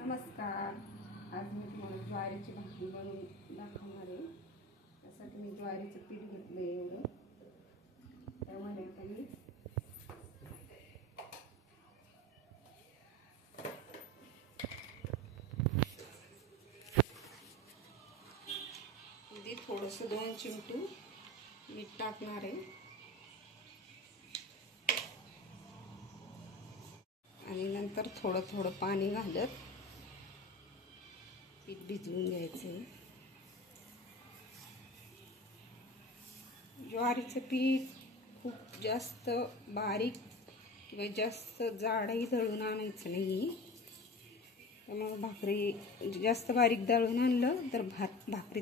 नमस्कार. आज मी तुम्हाला ज्वारीची भाकरी बनवून दाखवणार आहे. त्यासाठी मी ज्वारीचं पीठ घेतलं एवढं. त्यामध्ये आता मी थोडंसं 2 चिमटी मीठ टाकणार आहे आणि नंतर थोडं थोडं पाणी घालत पीठ भिजवून घ्यायचं. ज्वारीचं पीठ खूप जास्त बारीक किंवा जास्त जाडही दळून आणायचं नाही. त्यामुळे भाकरी जास्त बारीक दळून आणलं तर भाकरी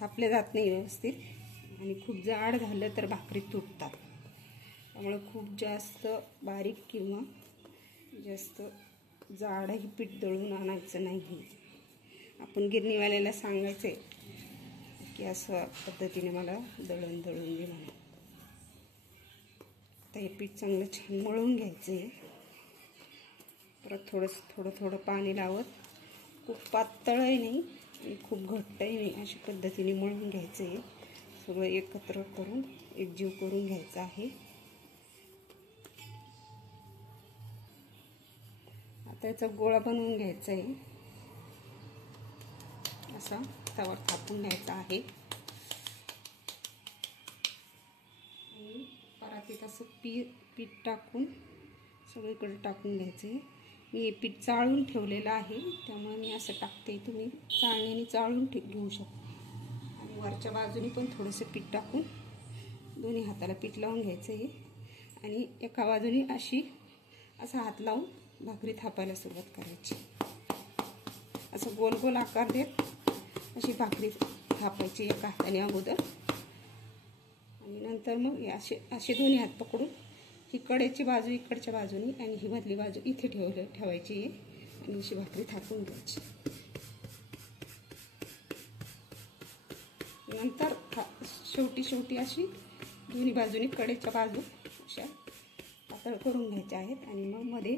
थापले जात नाही व्यवस्थित आणि खूप जाड झालं तर भाकरी तुटतात. त्यामुळे खूप जास्त बारीक किंवा जास्त जाडही पीठ दळून आणायचं नाही. आपण गिरणीवाल्याला सांगायचं की असं पद्धतीने मला दळून दे म्हणून. तर हे पीठ चांगलं छान मळून घ्यायचं आहे. परत थोडं पाणी लावत, खूप पातळही नाही आणि खूप घट्टही नाही, अशा पद्धतीने मळून घ्यायचं आहे. सगळं एकत्र करून एकजीव करून घ्यायचं आहे. आता याचा गोळा बनवून घ्यायचा आहे. असा तव्यावर थापून घ्यायचा आहे आणि परातीत असं पीठ टाकून सगळीकडे टाकून घ्यायचं आहे. मी हे पीठ चाळून ठेवलेलं आहे, त्यामुळे मी असं टाकते. तुम्ही चाळणीने चाळून घेऊ शकता. आणि वरच्या बाजूने पण थोडंसं पीठ टाकून दोन्ही हाताला पीठ लावून घ्यायचं आहे आणि एका बाजूने असा हात लावून भाकरी थापायला सुरुवात करायची. असं गोल गोल आकार देत अशी भाकरी थापायची एका हाताने अगोदर आणि नंतर मग असे दोन्ही हात पकडून ही कडेची बाजू इकडच्या बाजूनी आणि ही मधली बाजू इथे ठेवायची आणि अशी भाकरी थापून घ्यायची. नंतर शेवटी अशी दोन्ही बाजूनी कडेच्या बाजू अशा पातळ करून घ्यायच्या आहेत आणि मग मध्ये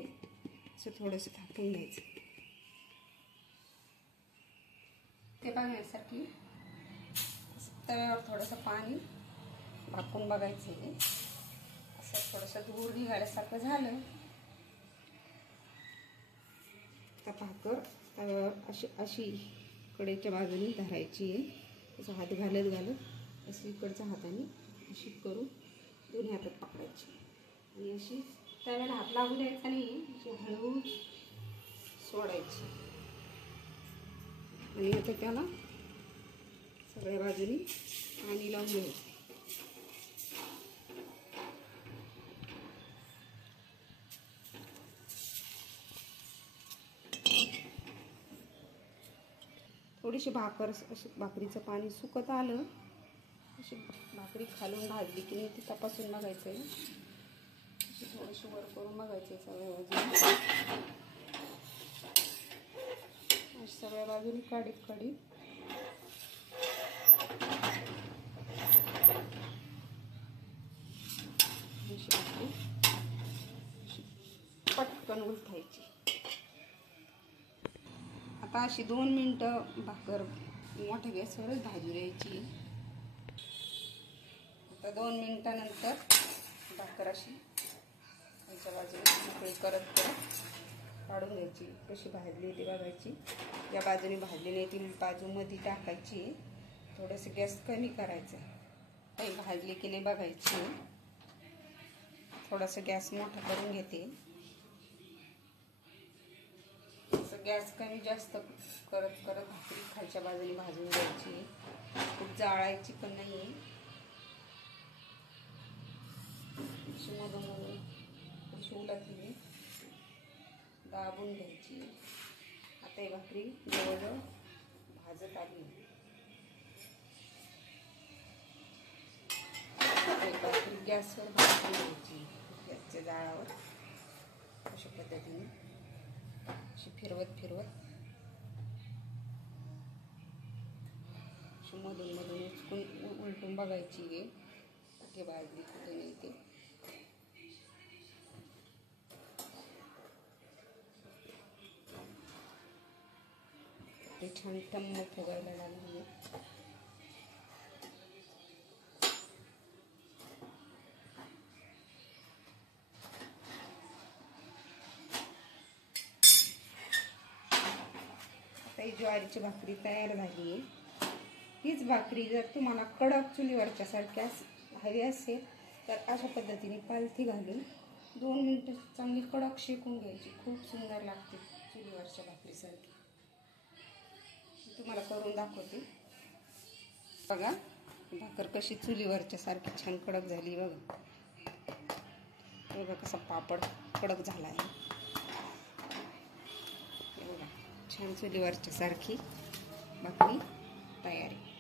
असं थोडंसं थापून घ्यायचं. ते बघण्यासाठी तव्यावर थोडंसं पाणी टाकून बघायचं आहे. असं थोडंसं धूर निघाल्यासारखं झालं तर भाकर तव्यावर अशी कडेच्या बाजूने धरायची आहे. त्याचा हात घालत अशी इकडच्या हाताने अशी करून दोन्ही हातात पकडायची आणि अशी तव्याला हात लागू द्यायचा नाही, अशी हळू सोडायची आणि आता त्याला सगळ्या बाजूनी पाणी लावून घ्यायचं. थोडीशी भाकरीचं पाणी सुकत आलं, अशी भाकरी खालून भाजली की नाही ती तपासून बघायचं आहे. अशी थोडीशी वर करून बघायचं आहे सगळ्या बाजूने. अशी सगळ्या बाजूने काढीत पटकन उलटायची. आता अशी 2 मिनटं भाकर मोठ्या गॅसवरच भाजू द्यायची. आता 2 मिनटानंतर भाकर अशी खालच्या बाजूने करत काढून घ्यायची. कशी भाजली ती बघायची. या बाजूने भाजली नाही ती बाजू मध्ये टाकायची. थोडंसं गॅस कमी करायचं. काही भाजली की नाही बघायची. थोडासा गॅस मोठा करून घेते. गॅस कमी जास्त करत भाकरी खालच्या बाजूने भाजून घ्यायची. खूप जाळायची पण नाही. अशी मधून अशी उलटली दाबून घ्यायची. आता ही भाकरी जवळजवळ भाजत आली. भाकरी गॅसवर भाजून घ्यायची. गॅसच्या जाळावर अशा पद्धतीने अशी फिरवत अशी मधून उलटून बघायची आहे कुठे भाजली कुठे नाही ते. छान टम्म फुगायला लागली. आता ही ज्वारीची भाकरी तयार झाली आहे. हीच भाकरी जर तुम्हाला कडक चुलीवरच्या सारख्या हवी असेल तर अशा पद्धतीने पालथी घालून 2 मिनिटं चांगली कडक शेकून घ्यायची. खूप सुंदर लागते चुलीवरच्या भाकरीसारखी. तुम्हाला करून दाखवते बघा. भाकर कशी चुलीवरच्या सारखी छान कडक झाली बघा. बघा कसा पापड कडक झाला आहे. बघा छान चुलीवरच्या सारखी भाकरी तयार आहे.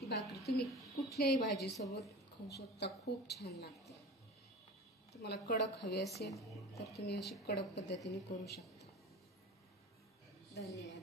ही भाकरी तुम्ही कुठल्याही भाजीसोबत खाऊ शकता. खूप छान लागते. तुम्हाला कडक हवी असेल तर तुम्ही अशी कडक पद्धतीने करू शकता. धन्यवाद.